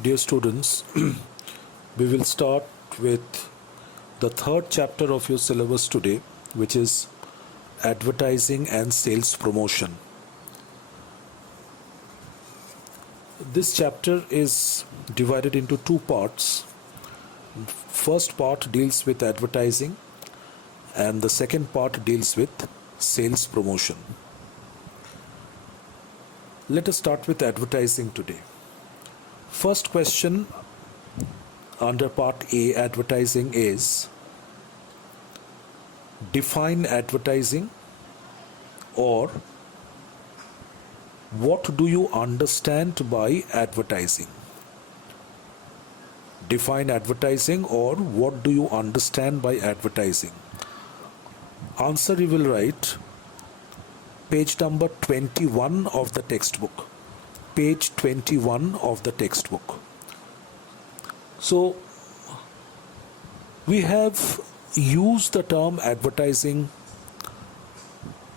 Dear students, we will start with the third chapter of your syllabus today, which is advertising and sales promotion. This chapter is divided into two parts. First part deals with advertising and the second part deals with sales promotion. Let us start with advertising today. First question under part A, advertising, is define advertising, or what do you understand by advertising? Define advertising, or what do you understand by advertising? Answer you will write page number 21 of the textbook. Page 21 of the textbook. So, we have used the term advertising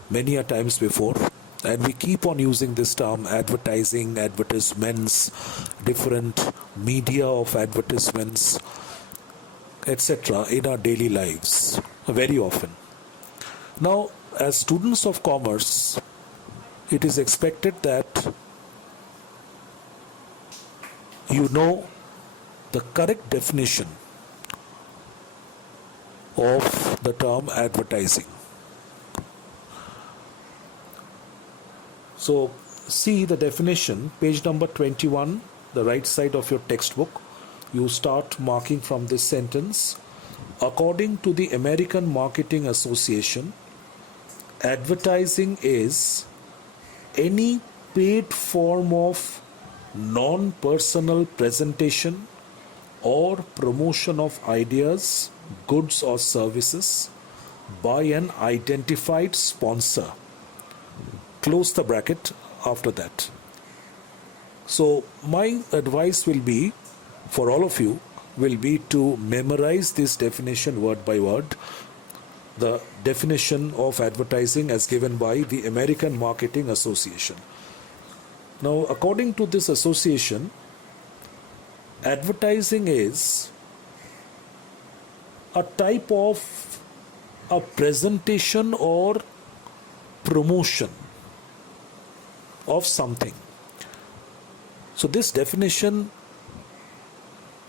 many a times before, and we keep on using this term advertising, advertisements, different media of advertisements, etc. in our daily lives very often. Now, as students of commerce, it is expected that you know the correct definition of the term advertising. So, see the definition, page number 21, the right side of your textbook. You start marking from this sentence. According to the American Marketing Association, advertising is any paid form of non-personal presentation or promotion of ideas, goods or services by an identified sponsor. Close the bracket after that. So my advice will be, for all of you, will be to memorize this definition word by word. The definition of advertising as given by the American Marketing Association. Now, according to this association, advertising is a type of a presentation or promotion of something. So this definition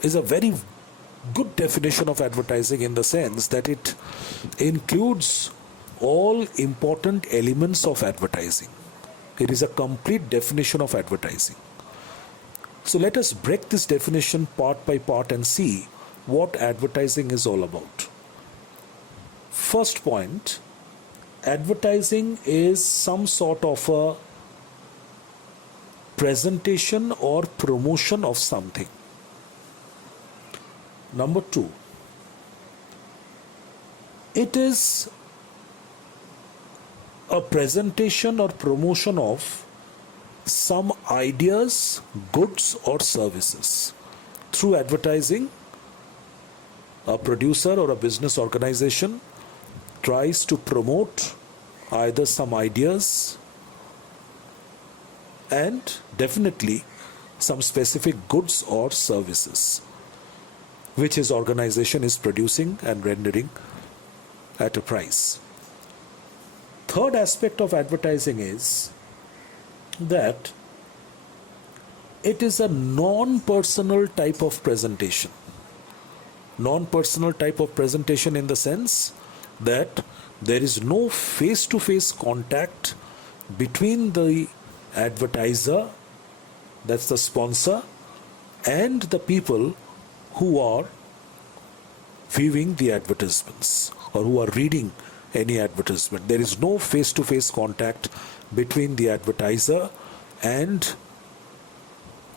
is a very good definition of advertising in the sense that it includes all important elements of advertising. It is a complete definition of advertising. So let us break this definition part by part and see what advertising is all about. First point, advertising is some sort of a presentation or promotion of something. Number two, it is a presentation or promotion of some ideas, goods or services. Through advertising, a producer or a business organization tries to promote either some ideas and definitely some specific goods or services which his organization is producing and rendering at a price. Third aspect of advertising is that it is a non-personal type of presentation. Non-personal type of presentation in the sense that there is no face-to-face contact between the advertiser, that's the sponsor, and the people who are viewing the advertisements or who are reading any advertisement. There is no face-to-face contact between the advertiser and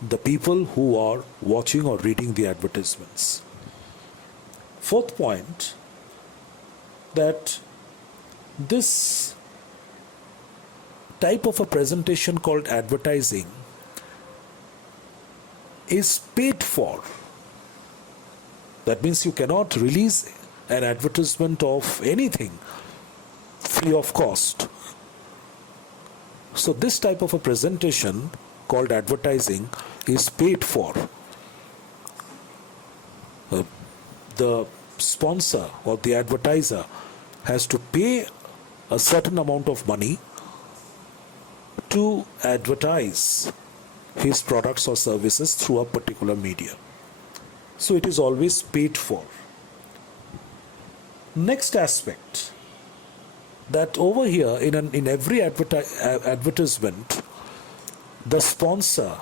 the people who are watching or reading the advertisements. Fourth point, that this type of a presentation called advertising is paid for. That means you cannot release an advertisement of anything free of cost. So this type of a presentation called advertising is paid for. the sponsor or the advertiser has to pay a certain amount of money to advertise his products or services through a particular media. So it is always paid for. Next aspect, that over here in every advertisement, the sponsor,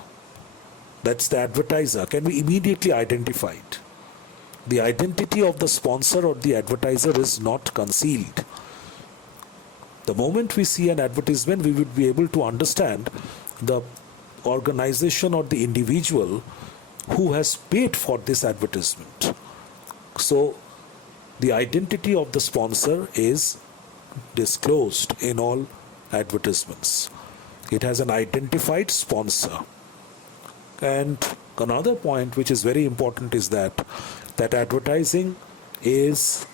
that's the advertiser, can be immediately identified. The identity of the sponsor or the advertiser is not concealed. The moment we see an advertisement, we would be able to understand the organization or the individual who has paid for this advertisement. So the identity of the sponsor is disclosed in all advertisements. It has an identified sponsor. And another point which is very important is that advertising is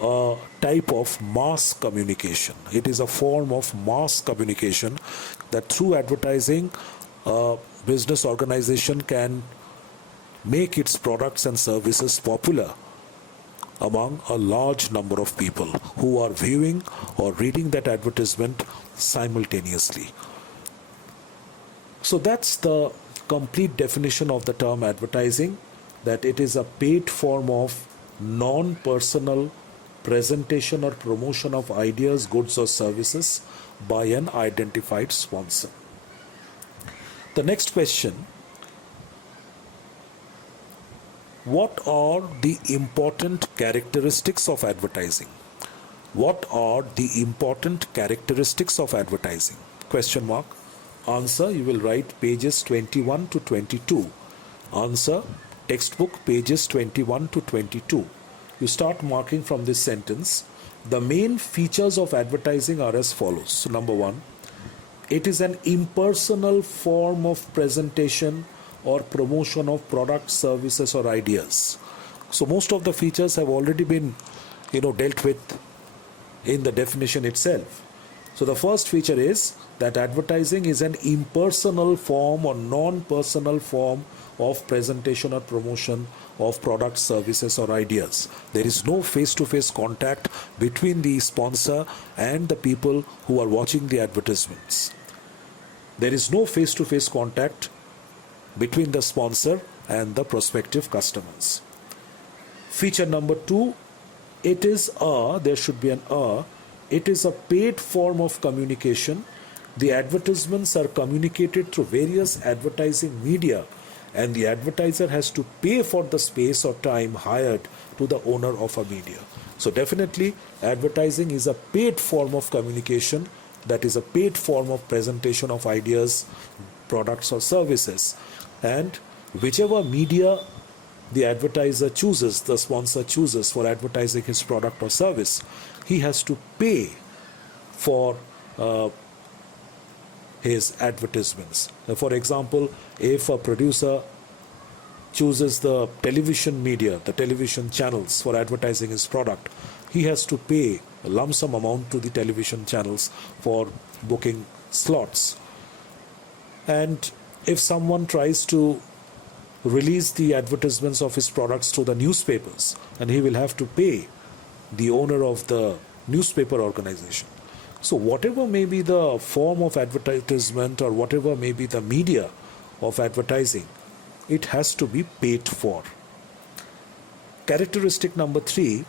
a type of mass communication. It is a form of mass communication, that through advertising, a business organization can make its products and services popular among a large number of people who are viewing or reading that advertisement simultaneously. So that's the complete definition of the term advertising, that it is a paid form of non-personal presentation or promotion of ideas, goods or services by an identified sponsor. The next question: what are the important characteristics of advertising? What are the important characteristics of advertising? Question mark. Answer, you will write pages 21 to 22. Answer, textbook pages 21 to 22. You start marking from this sentence. The main features of advertising are as follows. So number one, it is an impersonal form of presentation or promotion of products, services or ideas. So most of the features have already been dealt with in the definition itself. So the first feature is that advertising is an impersonal form or non-personal form of presentation or promotion of products, services or ideas. There is no face-to-face contact between the sponsor and the people who are watching the advertisements. There is no face-to-face contact between the sponsor and the prospective customers. Feature number two, it is a paid form of communication. The advertisements are communicated through various advertising media, and the advertiser has to pay for the space or time hired to the owner of a media. So definitely advertising is a paid form of communication, that is a paid form of presentation of ideas, products or services. And whichever media the advertiser chooses, the sponsor chooses for advertising his product or service, he has to pay for his advertisements. For example, if a producer chooses the television media, the television channels for advertising his product, he has to pay a lump sum amount to the television channels for booking slots. And if someone tries to release the advertisements of his products through the newspapers, and he will have to pay the owner of the newspaper organization. So whatever may be the form of advertisement or whatever may be the media of advertising, it has to be paid for. Characteristic number three,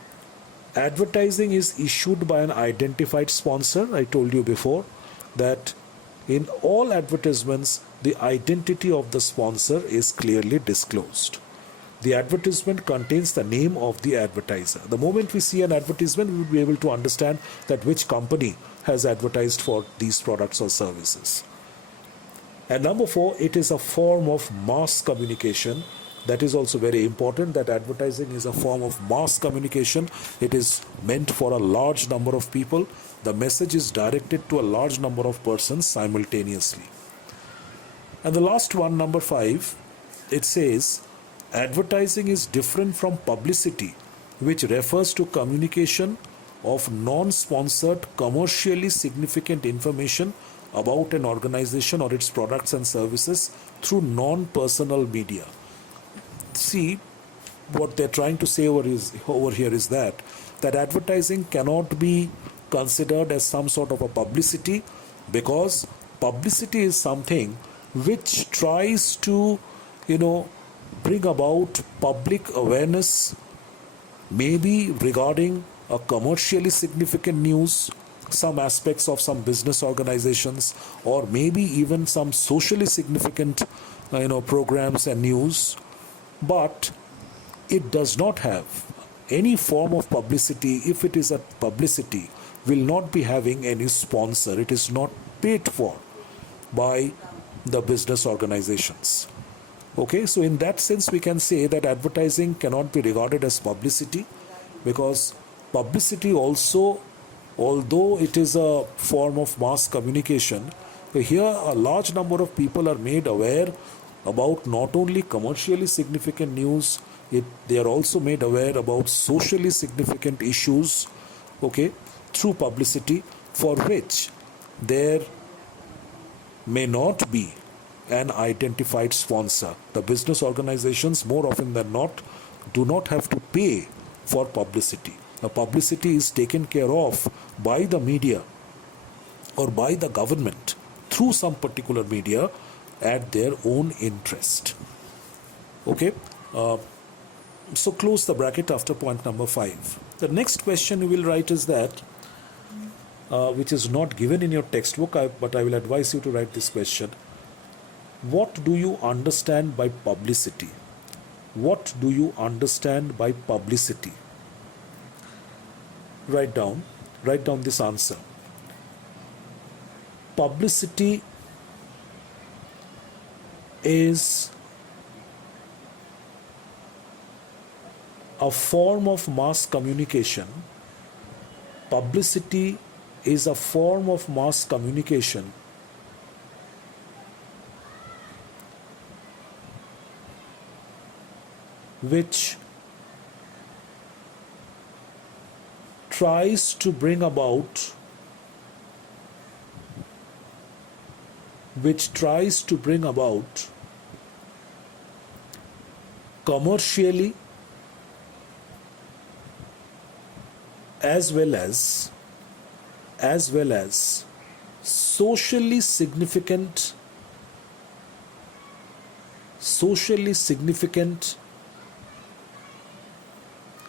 advertising is issued by an identified sponsor. I told you before that in all advertisements, the identity of the sponsor is clearly disclosed. The advertisement contains the name of the advertiser. The moment we see an advertisement, we will be able to understand that which company has advertised for these products or services. And number four, it is a form of mass communication. That is also very important, that advertising is a form of mass communication. It is meant for a large number of people. The message is directed to a large number of persons simultaneously. And the last one, number five, it says, advertising is different from publicity, which refers to communication of non-sponsored, commercially significant information about an organization or its products and services through non-personal media. See, what they're trying to say over here is that advertising cannot be considered as some sort of a publicity, because publicity is something which tries to, you know, bring about public awareness, maybe regarding a commercially significant news, some aspects of some business organizations, or maybe even some socially significant programs and news. But it does not have any form of publicity. If it is a publicity, will not be having any sponsor. It is not paid for by the business organizations. Okay, so in that sense, we can say that advertising cannot be regarded as publicity, because publicity also, although it is a form of mass communication, here a large number of people are made aware about not only commercially significant news, they are also made aware about socially significant issues, okay, through publicity, for which there may not be an identified sponsor. The business organizations, more often than not, do not have to pay for publicity. The publicity is taken care of by the media or by the government through some particular media at their own interest. Okay, so close the bracket after point number 5. The next question you will write is that, which is not given in your textbook, but I will advise you to write this question. What do you understand by publicity? What do you understand by publicity? Write down this answer. Publicity is a form of mass communication. Publicity is a form of mass communication which tries to bring about commercially as well as socially significant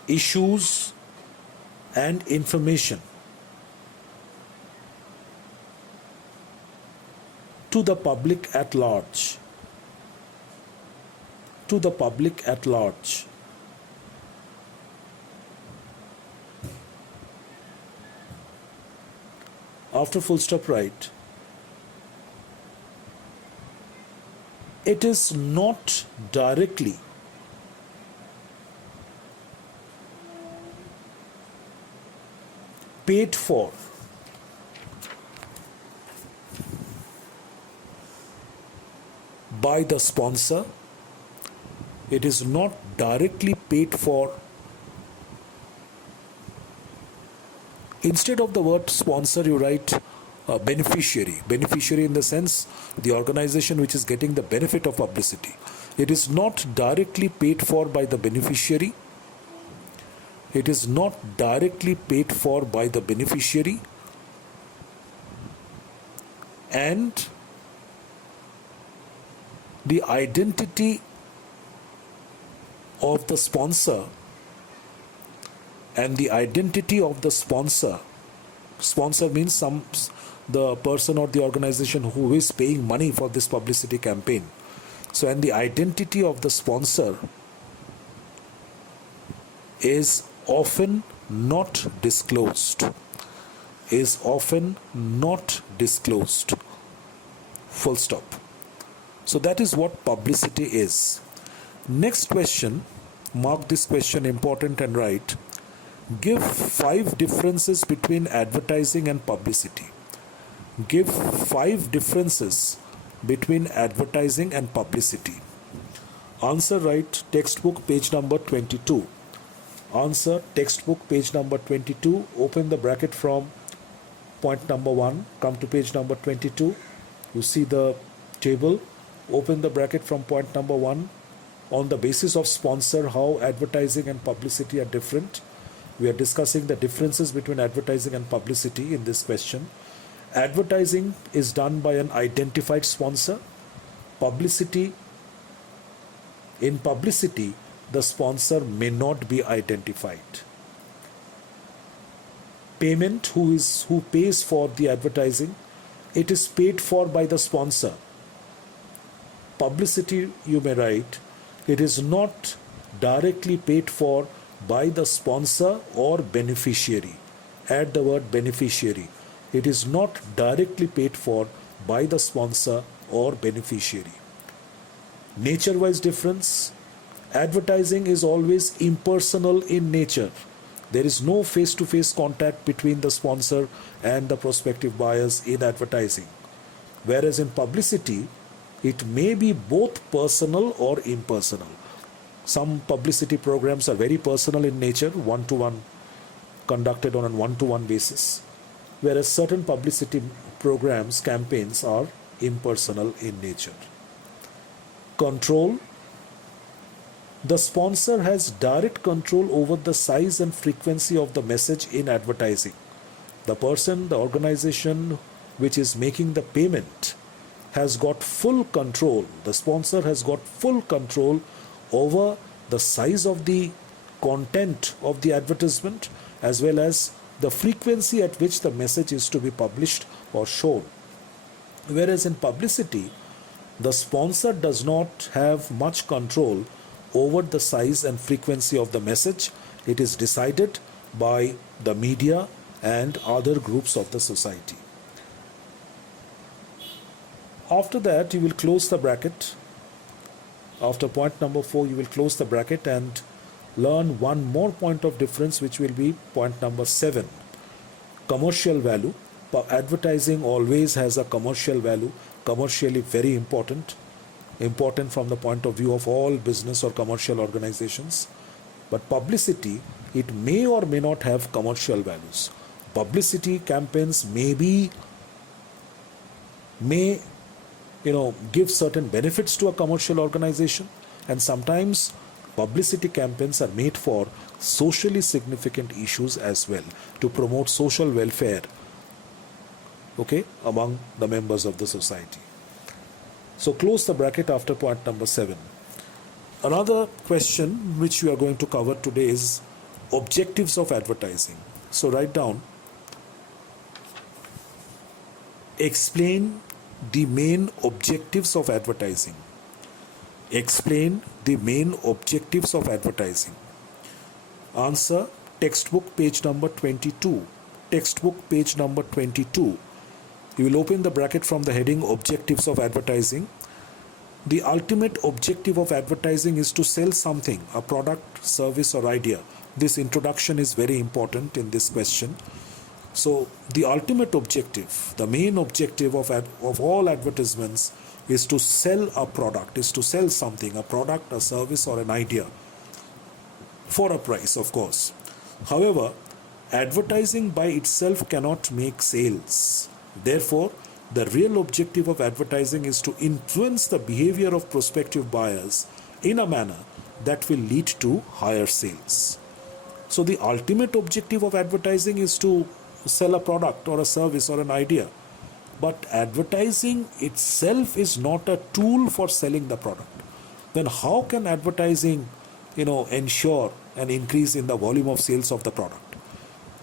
issues and information to the public at large. After full stop, write. It is not directly paid for by the sponsor. It is not directly paid for. Instead of the word sponsor, you write beneficiary. Beneficiary in the sense the organization which is getting the benefit of publicity. It is not directly paid for by the beneficiary. It is not directly paid for by the beneficiary, and the identity of the sponsor sponsor means the person or the organization who is paying money for this publicity campaign. So, and the identity of the sponsor is often not disclosed. Full stop. So that is what publicity is. Next question, mark this question important and write. Give 5 differences between advertising and publicity. Give 5 differences between advertising and publicity. Answer, write textbook page number 22. Answer, textbook page number 22. Open the bracket from point number 1. Come to page number 22. You see the table. Open the bracket from point number 1. on the basis of sponsor, how advertising and publicity are different. We are discussing the differences between advertising and publicity in this question. Advertising is done by an identified sponsor. Publicity, in publicity, the sponsor may not be identified. Payment, who pays for the advertising, it is paid for by the sponsor. Publicity, you may write, it is not directly paid for by the sponsor or beneficiary. Add the word beneficiary. It is not directly paid for by the sponsor or beneficiary. Nature-wise difference, advertising is always impersonal in nature. There is no face-to-face contact between the sponsor and the prospective buyers in advertising. Whereas in publicity, it may be both personal or impersonal. Some publicity programs are very personal in nature, one-to-one, conducted on a one-to-one basis, whereas certain publicity programs, campaigns are impersonal in nature. Control. The sponsor has direct control over the size and frequency of the message in advertising. The person, the organization which is making the payment has got full control. The sponsor has got full control over the size of the content of the advertisement as well as the frequency at which the message is to be published or shown. Whereas in publicity, the sponsor does not have much control over the size and frequency of the message. It is decided by the media and other groups of the society. After that, you will close the bracket. After point number 4, you will close the bracket and learn one more point of difference, which will be point number 7. Commercial value. Advertising always has a commercial value, commercially very important from the point of view of all business or commercial organizations. But publicity, it may or may not have commercial values. Publicity campaigns may give certain benefits to a commercial organization, and sometimes publicity campaigns are made for socially significant issues as well, to promote social welfare, among the members of the society. So close the bracket after point number 7. Another question which we are going to cover today is objectives of advertising. So write down, explain the main objectives of advertising. Explain the main objectives of advertising. Answer, textbook page number 22. Textbook page number 22. You will open the bracket from the heading Objectives of Advertising. The ultimate objective of advertising is to sell something, a product, service or idea. This introduction is very important in this question. So the ultimate objective, the main objective of all advertisements is to sell a product, is to sell something, a product, a service or an idea, for a price, of course. However, advertising by itself cannot make sales. Therefore, the real objective of advertising is to influence the behavior of prospective buyers in a manner that will lead to higher sales. So the ultimate objective of advertising is to sell a product or a service or an idea. But advertising itself is not a tool for selling the product. Then how can advertising, ensure an increase in the volume of sales of the product?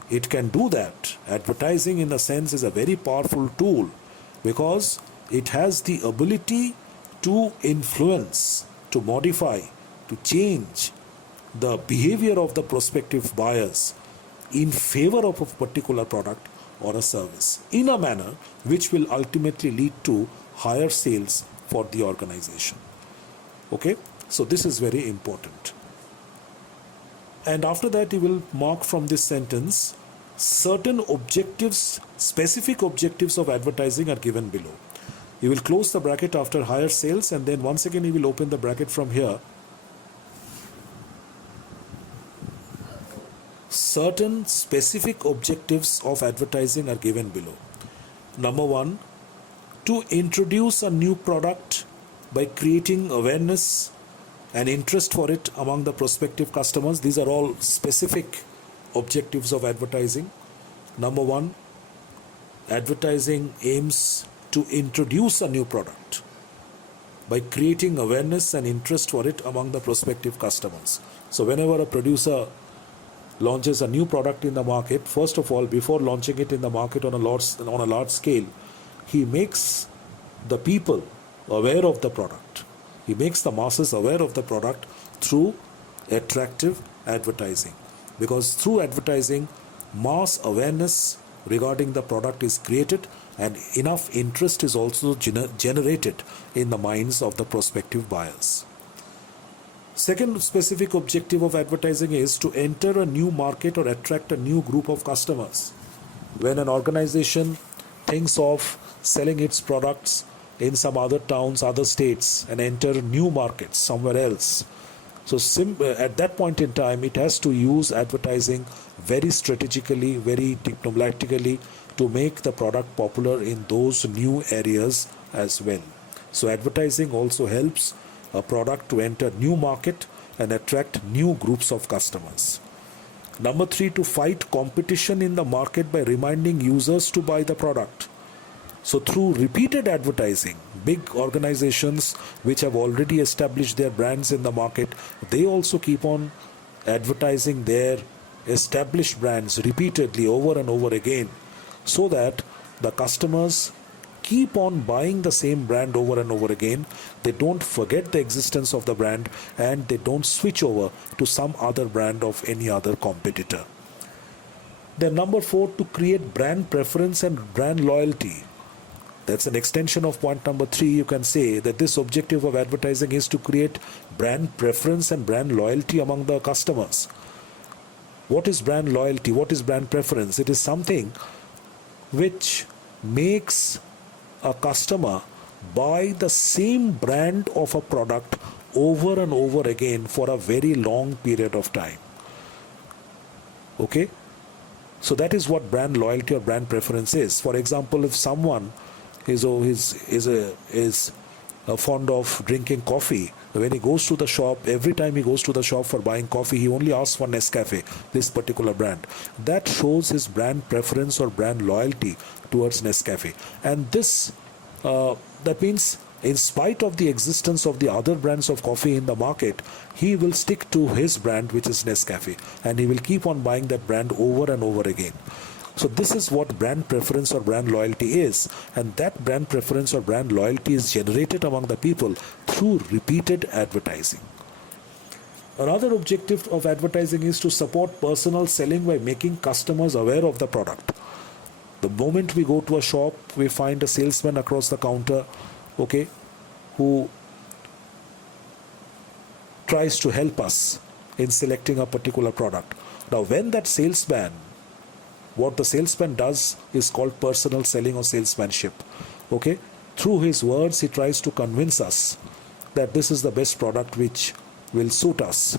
It can do that. Advertising, in a sense, is a very powerful tool because it has the ability to influence, to modify, to change the behavior of the prospective buyers in favor of a particular product or a service in a manner which will ultimately lead to higher sales for the organization. Okay, so this is very important. And after that, you will mark from this sentence, certain objectives, specific objectives of advertising are given below. You will close the bracket after higher sales, and then once again you will open the bracket from here. Certain specific objectives of advertising are given below. Number 1, to introduce a new product by creating awareness and interest for it among the prospective customers. These are all specific objectives of advertising. Number one, advertising aims to introduce a new product by creating awareness and interest for it among the prospective customers. So whenever a producer launches a new product in the market, first of all, before launching it in the market on a large scale, he makes the people aware of the product. He makes the masses aware of the product through attractive advertising. Because through advertising, mass awareness regarding the product is created and enough interest is also generated in the minds of the prospective buyers. Second specific objective of advertising is to enter a new market or attract a new group of customers. When an organization thinks of selling its products in some other towns, other states, and enter new markets somewhere else, so at that point in time, it has to use advertising very strategically, very diplomatically to make the product popular in those new areas as well. So advertising also helps a product to enter new market and attract new groups of customers. Number three, to fight competition in the market by reminding users to buy the product. So through repeated advertising, big organizations which have already established their brands in the market, they also keep on advertising their established brands repeatedly over and over again, so that the customers keep on buying the same brand over and over again. They don't forget the existence of the brand and they don't switch over to some other brand of any other competitor. Then number four, to create brand preference and brand loyalty. That's an extension of point number three. You can say that this objective of advertising is to create brand preference and brand loyalty among the customers. What is brand loyalty? What is brand preference? It is something which makes a customer buy the same brand of a product over and over again for a very long period of time. Okay? So that is what brand loyalty or brand preference is. For example, if someone is fond of drinking coffee, when he goes to the shop, every time he goes to the shop for buying coffee, he only asks for Nescafe, this particular brand. That shows his brand preference or brand loyalty towards Nescafe. And this, that means in spite of the existence of the other brands of coffee in the market, he will stick to his brand, which is Nescafe, and he will keep on buying that brand over and over again. So this is what brand preference or brand loyalty is, and that brand preference or brand loyalty is generated among the people through repeated advertising. Another objective of advertising is to support personal selling by making customers aware of the product. The moment we go to a shop, we find a salesman across the counter, okay, who tries to help us in selecting a particular product. Now, when that salesman, what the salesman does is called personal selling or salesmanship. Okay? Through his words, he tries to convince us that this is the best product which will suit us.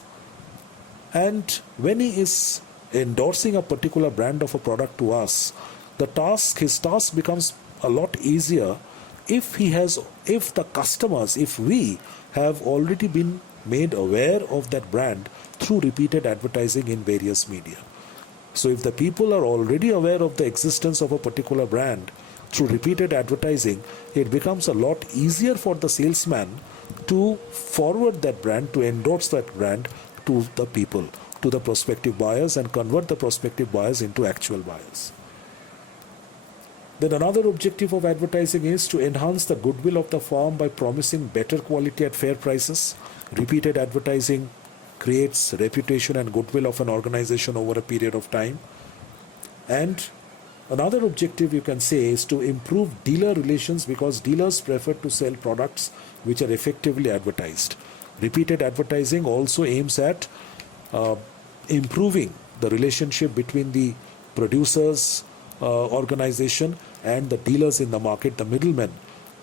And when he is endorsing a particular brand of a product to us, his task becomes a lot easier if we have already been made aware of that brand through repeated advertising in various media. So if the people are already aware of the existence of a particular brand through repeated advertising, it becomes a lot easier for the salesman to forward that brand, to endorse that brand to the people, to the prospective buyers, and convert the prospective buyers into actual buyers. Then another objective of advertising is to enhance the goodwill of the firm by promising better quality at fair prices. Repeated advertising creates reputation and goodwill of an organization over a period of time. And another objective, you can say, is to improve dealer relations, because dealers prefer to sell products which are effectively advertised. Repeated advertising also aims at improving the relationship between the producers organization and the dealers in the market, the middlemen,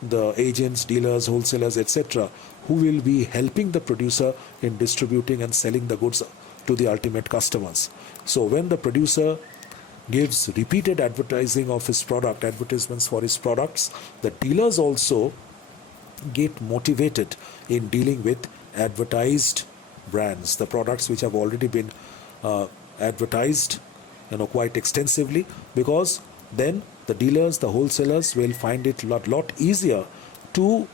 the agents, dealers, wholesalers, etc., who will be helping the producer in distributing and selling the goods to the ultimate customers. So when the producer gives repeated advertising of his product, advertisements for his products, the dealers also get motivated in dealing with advertised brands, the products which have already been advertised, quite extensively, because then the dealers, the wholesalers will find it lot easier to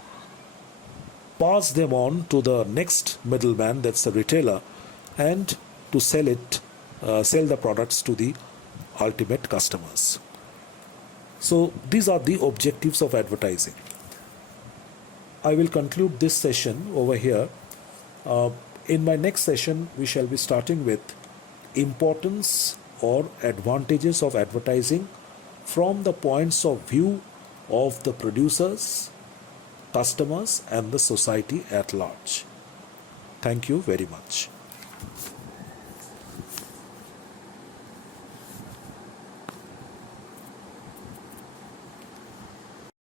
pass them on to the next middleman, that's the retailer, and to sell the products to the ultimate customers. So these are the objectives of advertising. I will conclude this session over here. In my next session, we shall be starting with importance or advantages of advertising from the points of view of the producers, customers, and the society at large. Thank you very much.